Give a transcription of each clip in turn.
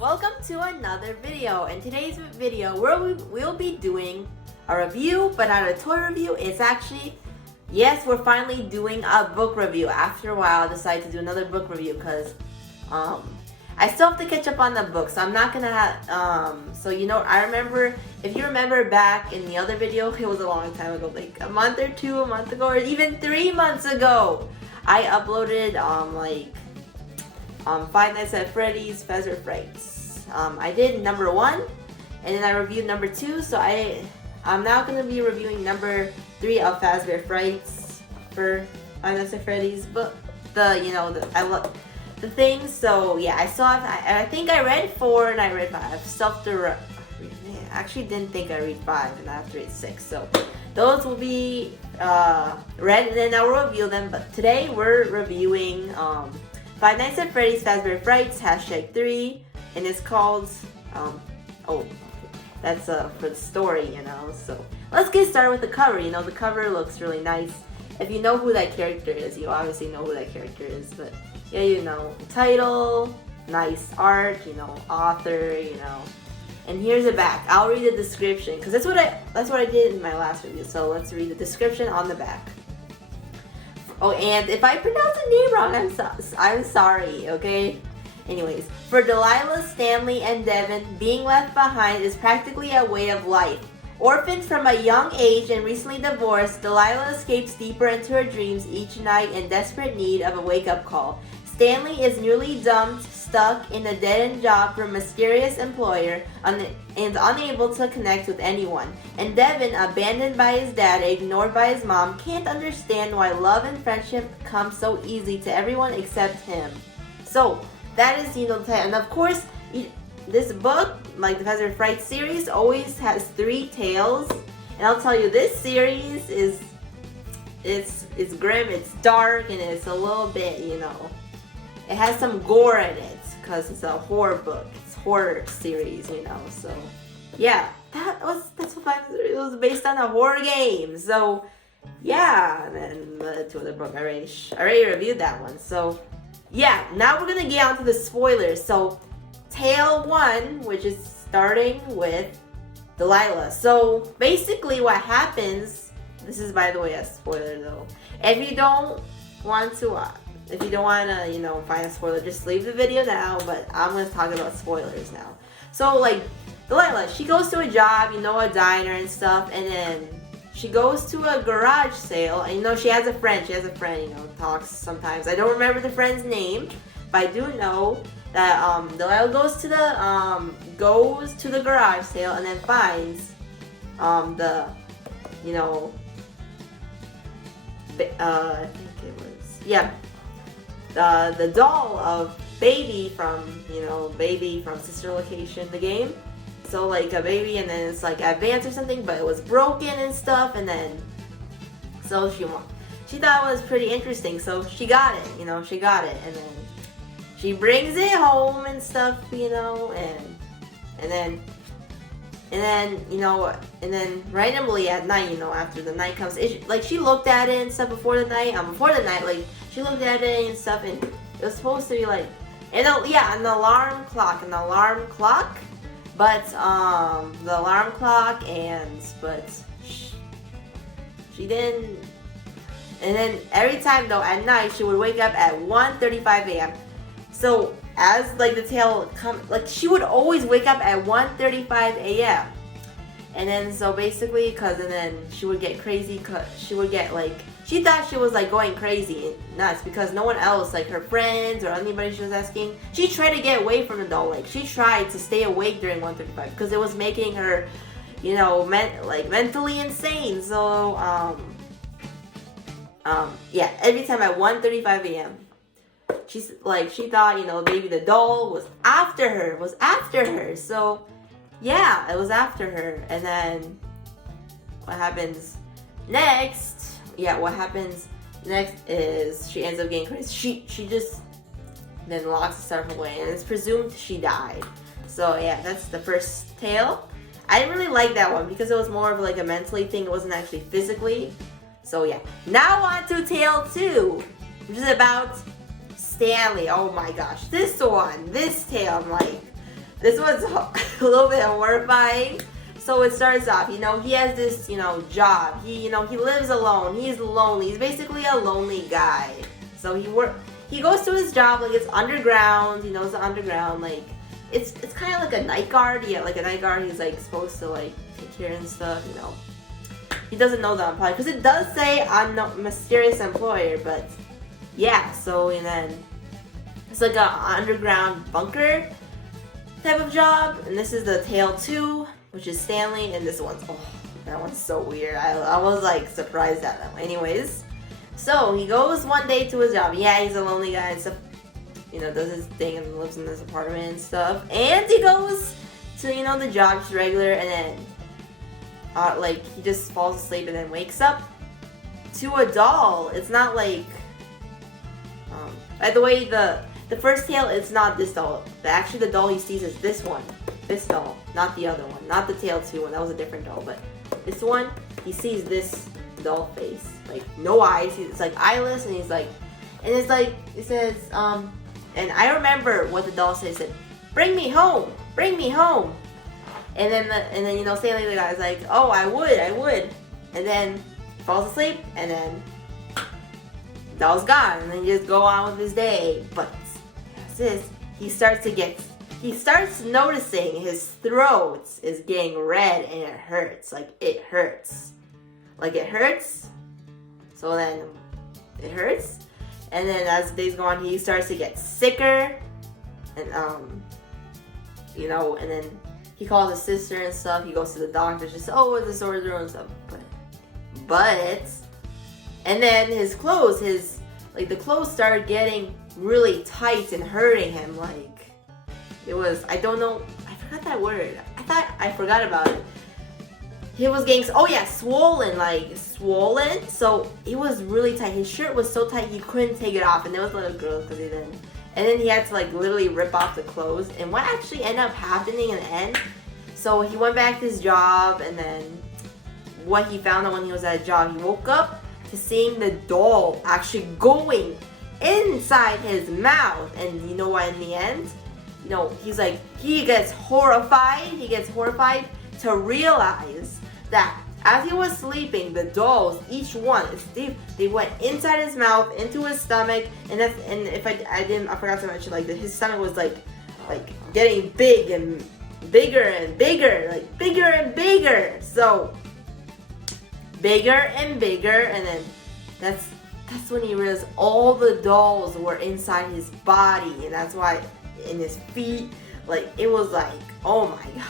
Welcome to another video. In today's video, we'll be doing a review, but not a toy review. It's actually, yes, we're finally doing a book review. After a while, I decided to do another book review because I still have to catch up on the book. So I'm not gonna have, so you know, I remember, if you remember back in the other video, it was a long time ago, like a month ago, or even 3 months ago, I uploaded Five Nights at Freddy's, Fazbear, Fright. I did number 1, and then I reviewed number 2. So I'm now gonna be reviewing number 3 of Fazbear, Frights for Five Nights at Freddy's. But I love the things. So yeah, I think I read 4 and I read 5. Stuff to read. I actually didn't think I read 5, and I have to read 6. So those will be read, and then I will review them. But today we're reviewing Five Nights at Freddy's Fazbear Frights #3, and it's called that's for the story, So let's get started with the cover. The cover looks really nice. If you know who that character is, you obviously know who that character is. But yeah, title, nice art, author, And here's the back. I'll read the description because that's what I did in my last review. So let's read the description on the back. Oh, and if I pronounce the name wrong, I'm sorry, okay? Anyways, for Delilah, Stanley, and Devin, being left behind is practically a way of life. Orphaned from a young age and recently divorced, Delilah escapes deeper into her dreams each night in desperate need of a wake-up call. Stanley is newly dumped, stuck in a dead-end job for a mysterious employer, and unable to connect with anyone. And Devin, abandoned by his dad, ignored by his mom, can't understand why love and friendship come so easy to everyone except him. So that is, the title. And of course, this book, like the Fazbear Fright series, always has 3 tales. And I'll tell you, this series it's grim, it's dark, and it's a little bit, it has some gore in it because it's a horror book. It's horror series, So yeah, that's what it was based on a horror game. So yeah, and then the 2 other book I already reviewed that one. So yeah, now we're gonna get on to the spoilers. So tale 1, which is starting with Delilah. So basically what happens, this is, by the way, a spoiler though. If you don't want to find a spoiler, just leave the video now, but I'm going to talk about spoilers now. So, like, Delilah, she goes to a job, a diner and stuff, and then she goes to a garage sale, and, she has a friend, talks sometimes. I don't remember the friend's name, but I do know that, Delilah goes to the garage sale and then finds, I think it was, yeah, the doll of Baby from Sister Location, the game. So like a baby, and then it's like Advance or something, but it was broken and stuff, and then so she thought it was pretty interesting, so she got it, and then she brings it home and stuff, and then randomly at night, after the night comes, she looked at it and stuff before the night, like she looked at it and stuff, and it was supposed to be like, an alarm clock, but the alarm clock but she didn't, and then every time though at night she would wake up at 1:35 a.m. So as like the tale she would always wake up at 1:35 a.m. And then so basically, and then she would get crazy, she thought she was like going crazy nuts because no one else, like her friends or anybody she was asking, she tried to get away from the doll. Like she tried to stay awake during 1:35 because it was making her, mentally insane. So yeah, every time at 1:35 a.m. she thought, maybe the doll was after her. So yeah, it was after her. And then what happens next is she ends up getting crazy. She just then locks herself away, and it's presumed she died. So yeah, that's the first tale. I didn't really like that one because it was more of like a mentally thing. It wasn't actually physically. So yeah. Now on to tale 2, which is about Stanley. Oh my gosh, this tale, I'm like, this one's a little bit horrifying. So it starts off, he has this, job. He lives alone. He's lonely. He's basically a lonely guy. So he goes to his job, like it's underground. It's underground, like it's kind of like a night guard. Yeah, like a night guard. He's like supposed to like take care and stuff. He doesn't know that I'm probably, because it does say I'm no mysterious employer, but yeah. So and then it's like an underground bunker type of job, and this is the tale 2, which is Stanley, and this one's that one's so weird. I was like surprised at that one. Anyways, so he goes one day to his job. Yeah, he's a lonely guy and stuff. Does his thing and lives in this apartment and stuff. And he goes to the job just regular, and then like he just falls asleep and then wakes up to a doll. It's not like by the way, the first tale, it's not this doll. Actually, the doll he sees is this one. This doll, not the other one. Not the tale 2 one. That was a different doll. But this one, he sees this doll face. Like, no eyes. It's like eyeless, and he's like... And it's like, it says, and I remember what the doll says. It said, "Bring me home! Bring me home!" And then, Stanley the guy's like, "Oh, I would. And then, falls asleep, and then... doll's gone, and then you just go on with his day. But he starts noticing his throat is getting red, and it hurts. It hurts. So then it hurts, and then as the days go on, he starts to get sicker, and and then he calls his sister and stuff. He goes to the doctor, just it's a sore throat and stuff. But and then his clothes, the clothes started getting really tight and hurting him. Like, it was, I don't know, I forgot that word. I forgot about it. He was getting, swollen. So it was really tight. His shirt was so tight he couldn't take it off. And there was a little girl because he didn't. And then he had to literally rip off the clothes. And what actually ended up happening in the end, so he went back to his job, and then what he found out when he was at a job, he woke up to seeing the doll actually going inside his mouth. And you know what, in the end, he gets horrified to realize that as he was sleeping, the dolls, each one, they went inside his mouth, into his stomach, and I forgot to mention, his stomach was like getting big and bigger and bigger, bigger and bigger. So bigger and bigger, and then that's when he realized all the dolls were inside his body, and that's why in his feet, it was oh my gosh.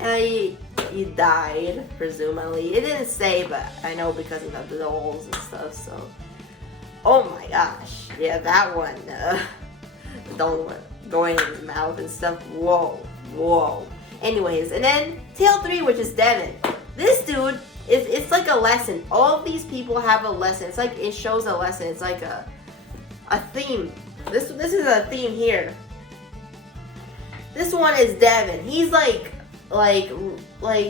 And he died, presumably. It didn't say, but I know because the dolls and stuff. So, oh my gosh, yeah, that one, the doll went going in his mouth and stuff. Whoa. Anyways, and then tale 3, which is Devin. This dude. It's like a lesson. All of these people have a lesson. It's it shows a lesson. It's like a theme. This is a theme here. This one is Devin. He's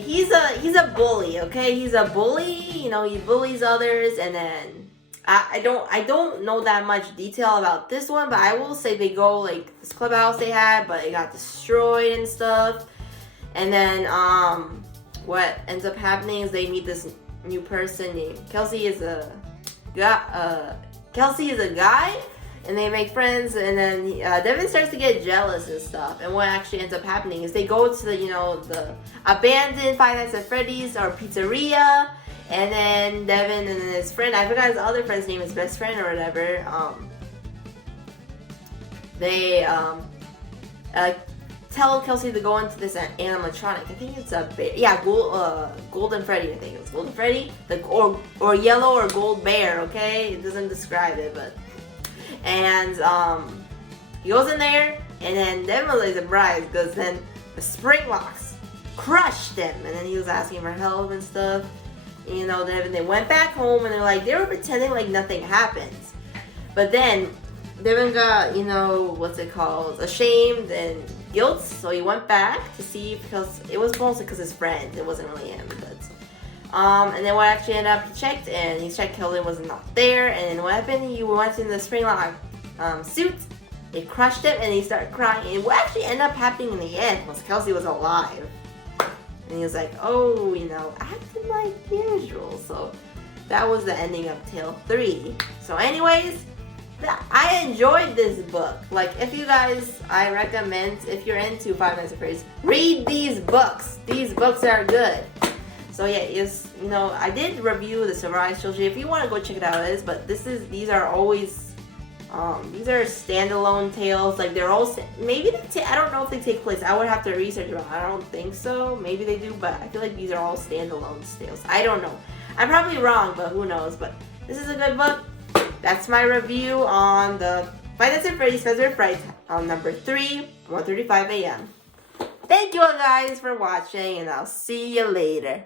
he's a bully, okay? He's a bully, he bullies others, and then I don't know that much detail about this one, but I will say they go this clubhouse they had, but it got destroyed and stuff. And then what ends up happening is they meet this new person named Kelsey is a guy, and they make friends, and then Devin starts to get jealous and stuff. And what actually ends up happening is they go to the abandoned Five Nights at Freddy's or pizzeria, and then Devin and his friend, I forgot his other friend's name, his best friend or whatever, they tell Kelsey to go into this animatronic. I think it's a bear. Yeah, Golden Freddy. I think it was Golden Freddy, or yellow or gold bear. Okay, it doesn't describe it, but and he goes in there, and then Devin was surprised because then the spring locks crushed him, and then he was asking for help and stuff. And, Devin, they went back home, and they were pretending like nothing happened, but then Devin got ashamed and guilt, so he went back to see, because it was mostly because his friend, it wasn't really him, but and then what actually ended up, he checked Kelvin was not there, and then what happened, he went in the spring lock suit, It crushed him and he started crying. And what actually ended up happening in the end was Kelsey was alive. And he was like, oh, you know, acting like usual. So that was the ending of Tale 3. So anyways, I enjoyed this book. Like, if you guys, I recommend, if you're into Five Nights at Freddy's, read these books. These books are good. So yeah, you know, I did review the Surprise Trilogy. If you want to go check it out, it is. But these are always, these are standalone tales. Like, they're all, maybe I don't know if they take place. I would have to research them. I don't think so. Maybe they do, but I feel like these are all standalone tales. I don't know. I'm probably wrong, but who knows. But this is a good book. That's my review on the Five Nights at Freddy's Fazbear Fright on number 3, 1:35 a.m. Thank you all guys for watching, and I'll see you later.